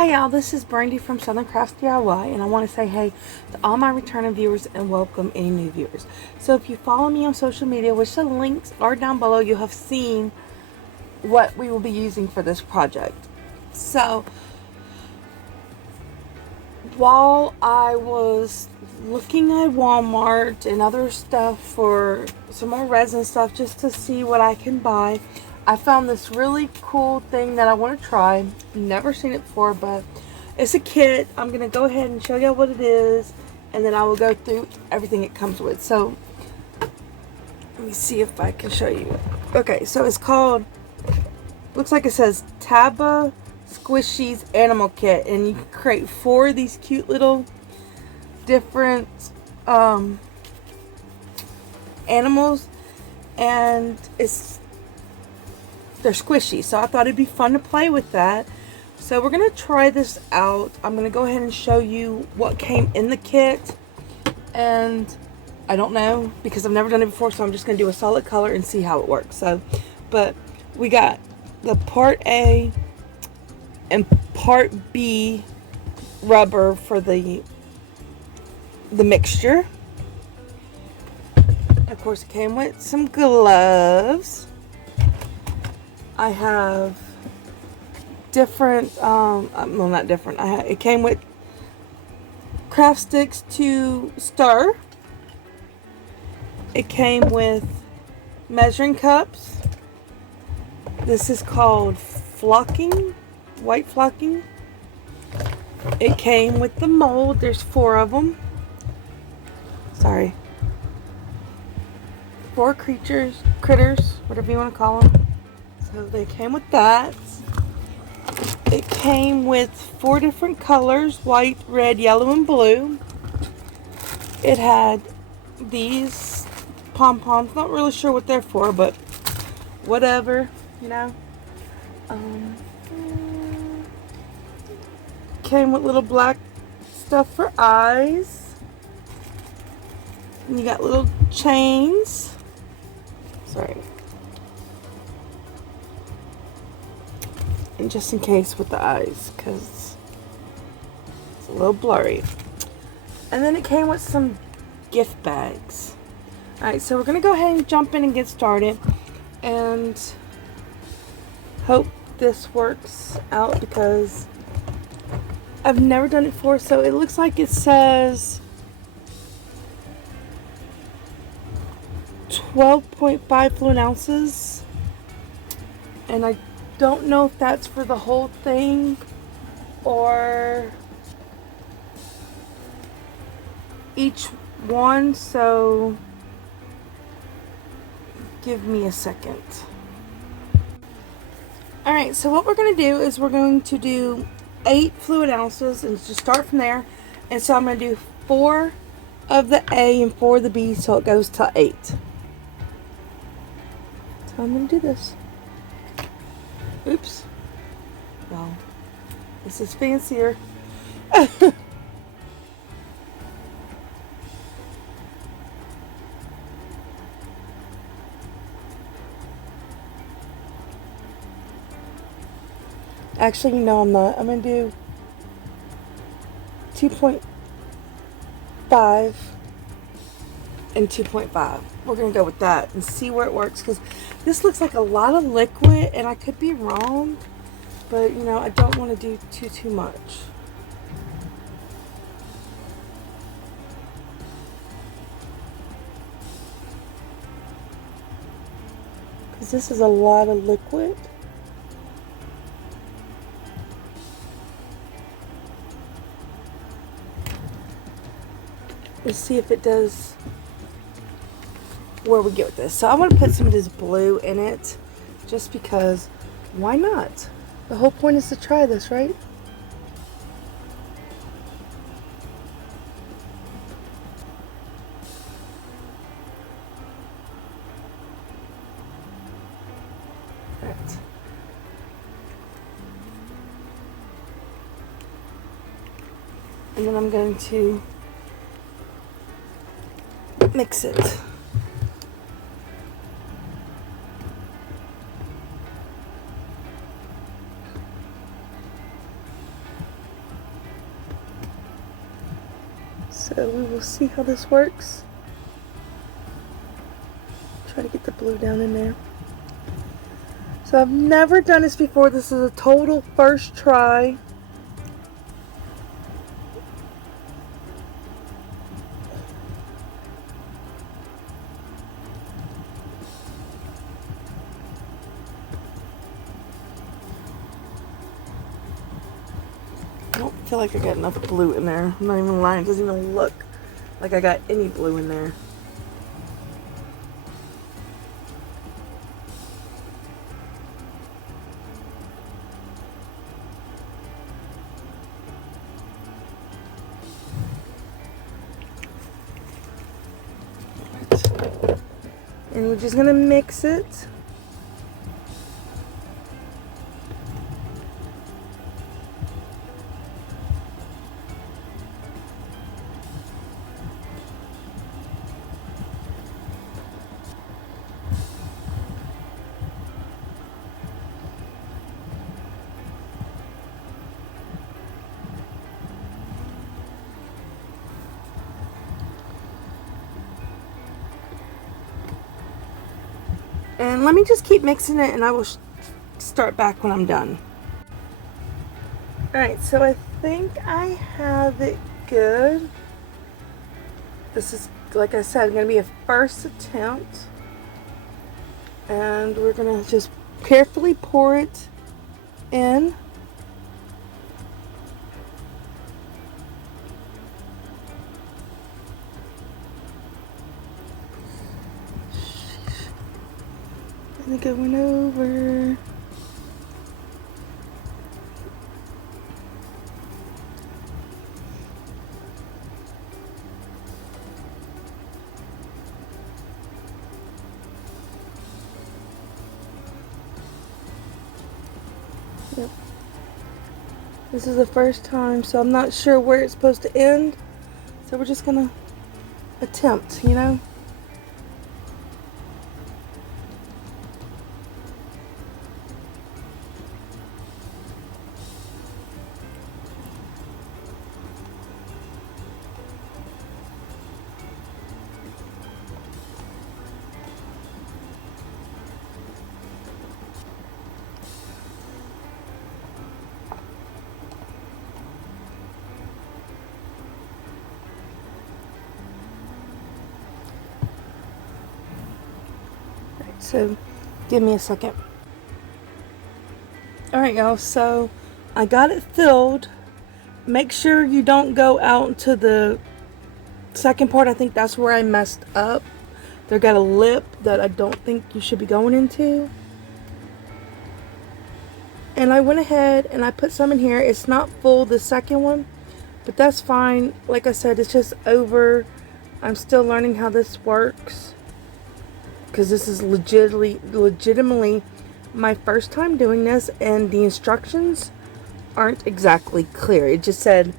Hi y'all, this is Brandy from Southern Crafts DIY, and I want to say hey to all my returning viewers and welcome any new viewers. So if you follow me on social media, which the links are down below, you'll have seen what we will be using for this project. So while I was looking at Walmart and other stuff for some more resin stuff just to see what I can buy, I found this really cool thing that I want to try. Never seen it before, but it's a kit. I'm going to go ahead and show you what it is, and then I will go through everything it comes with. So let me see if I can show you. Okay, so it's called, looks like it says Taba Squishy's Animal Kit, and you can create 4 of these cute little different animals, and they're squishy, so I thought it'd be fun to play with that. So we're gonna try this out. I'm gonna go ahead and show you what came in the kit, and I don't know because I've never done it before, so I'm just gonna do a solid color and see how it works. So, but we got the part A and part B rubber for the mixture. Of course, it came with some gloves. I have different, well, not different. It came with craft sticks to stir. It came with measuring cups. This is called flocking, white flocking. It came with the mold. There's 4 of them. Sorry. 4 critters, whatever you want to call them. So they came with that. It came with 4 different colors: white, red, yellow, and blue. It had these pom-poms. Not really sure what they're for, but whatever, you know. Came with little black stuff for eyes. And you got little chains. Sorry. And just in case with the eyes, because it's a little blurry. And then it came with some gift bags. Alright, so we're going to go ahead and jump in and get started, and hope this works out because I've never done it before. So it looks like it says 12.5 fluid ounces, and I don't know if that's for the whole thing or each one, so give me a second. Alright, so what we're going to do is we're going to do 8 fluid ounces and just start from there. And so I'm going to do 4 of the A and 4 of the B, so it goes to 8. So I'm going to do this. Oops. Well, this is fancier. Actually, no, I'm not. I'm going to do 2.5 and 2.5. We're going to go with that and see where it works, because this looks like a lot of liquid, and I could be wrong, but you know, I don't want to do too much. Because this is a lot of liquid. Let's see if it does where we get with this. So I want to put some of this blue in it just because, why not? The whole point is to try this, right? Right. And then I'm going to mix it. So we will see how this works. Try to get the blue down in there. So I've never done this before. This is a total first try. I don't feel like I got enough blue in there. I'm not even lying. It doesn't even look like I got any blue in there. And we're just gonna mix it. And let me just keep mixing it and I will start back when I'm done. Alright, so I think I have it good. This is, like I said, going to be a first attempt. And we're going to just carefully pour it in. And it going over. Yep. This is the first time, so I'm not sure where it's supposed to end. So we're just gonna attempt, you know? So give me a second. Alright y'all, so I got it filled. Make sure you don't go out into the second part. I think that's where I messed up. They got a lip that I don't think you should be going into. And I went ahead and I put some in here. It's not full, the second one, but that's fine. Like I said, it's just over. I'm still learning how this works, because this is legitimately my first time doing this, and the instructions aren't exactly clear. It just said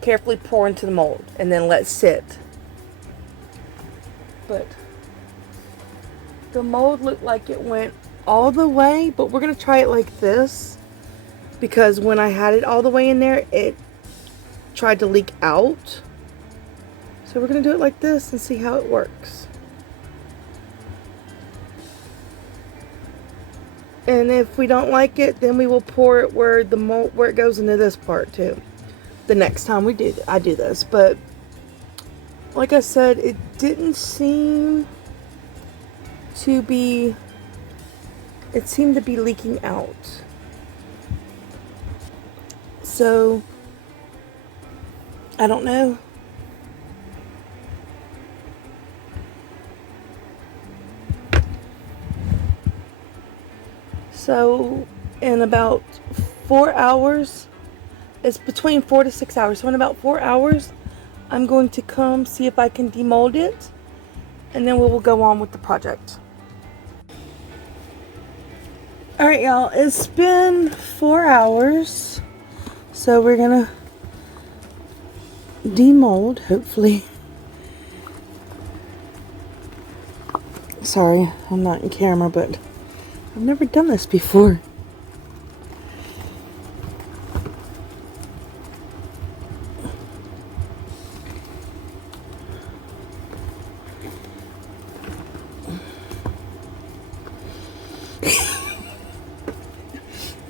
carefully pour into the mold and then let sit. But the mold looked like it went all the way, but we're gonna try it like this, because when I had it all the way in there, it tried to leak out. So we're gonna do it like this and see how it works. And if we don't like it, then we will pour it where the mold, where it goes into this part too. The next time I do this. But like I said, it didn't seem to be, it seemed to be leaking out. So I don't know. So in about 4 hours, it's between 4 to 6 hours. So in about 4 hours, I'm going to come see if I can demold it, and then we will go on with the project. Alright y'all, it's been 4 hours. So we're gonna demold, hopefully. Sorry, I'm not in camera, but I've never done this before.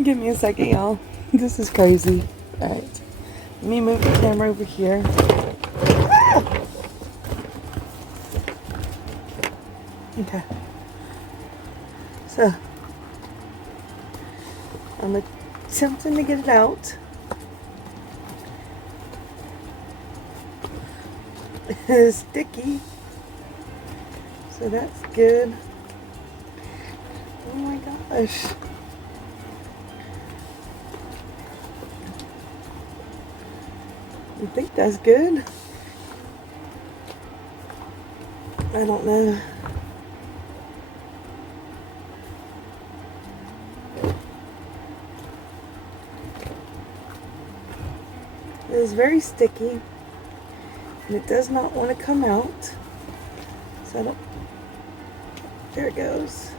Give me a second, y'all. This is crazy. Alright. Let me move the camera over here. Ah! Okay. So, I'm attempting to get it out. It's sticky. So that's good. Oh my gosh. I think that's good. I don't know. It is very sticky and it does not want to come out. So I don't. There it goes.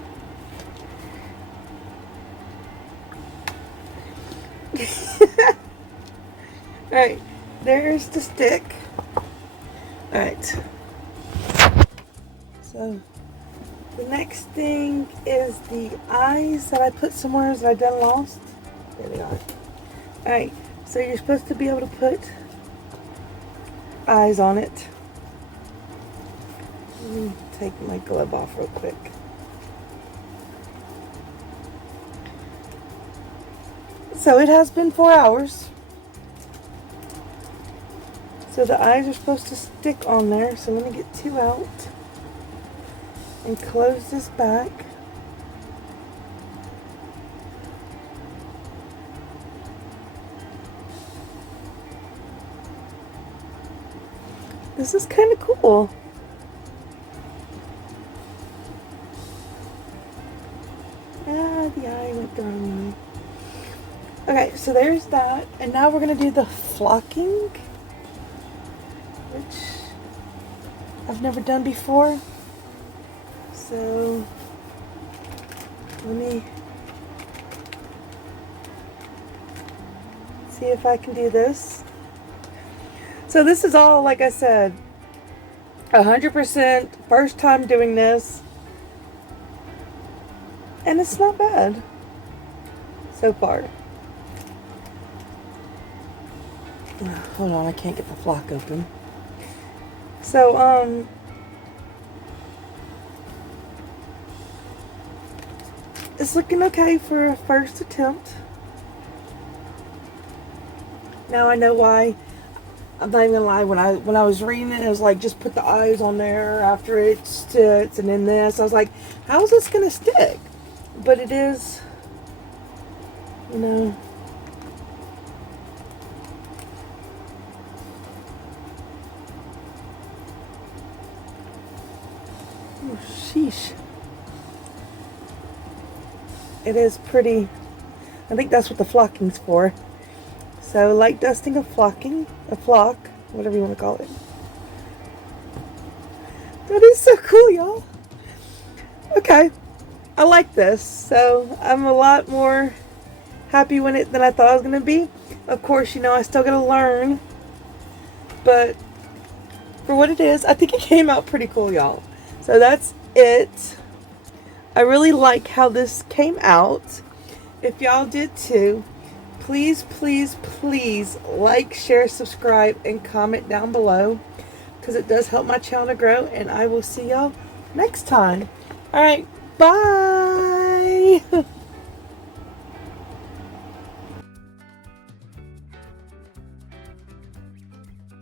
Alright, there's the stick. Alright. So the next thing is the eyes that I put somewhere that I done lost. There they are. Alright, so you're supposed to be able to put eyes on it. Let me take my glove off real quick. So it has been 4 hours. So the eyes are supposed to stick on there. So let me get 2 out and close this back. This is kind of cool. Ah, the eye went the wrong way. Okay, so there's that. And now we're going to do the flocking, which I've never done before. So let me see if I can do this. So this is all, like I said, 100% first time doing this. And it's not bad so far. Hold on, I can't get the flock open. So, it's looking okay for a first attempt. Now I know why. I'm not even gonna lie, when I was reading it, it was like, just put the eyes on there after it sits, and then this. I was like, how is this gonna stick? But it is, you know. Oh, sheesh. It is pretty. I think that's what the flocking's for. So, light dusting a flock, whatever you want to call it. That is so cool, y'all. Okay, I like this. So, I'm a lot more happy with it than I thought I was going to be. Of course, you know, I still got to learn. But, for what it is, I think it came out pretty cool, y'all. So, that's it. I really like how this came out. If y'all did too, please, please, please like, share, subscribe, and comment down below, because it does help my channel to grow. And I will see y'all next time. Alright, bye!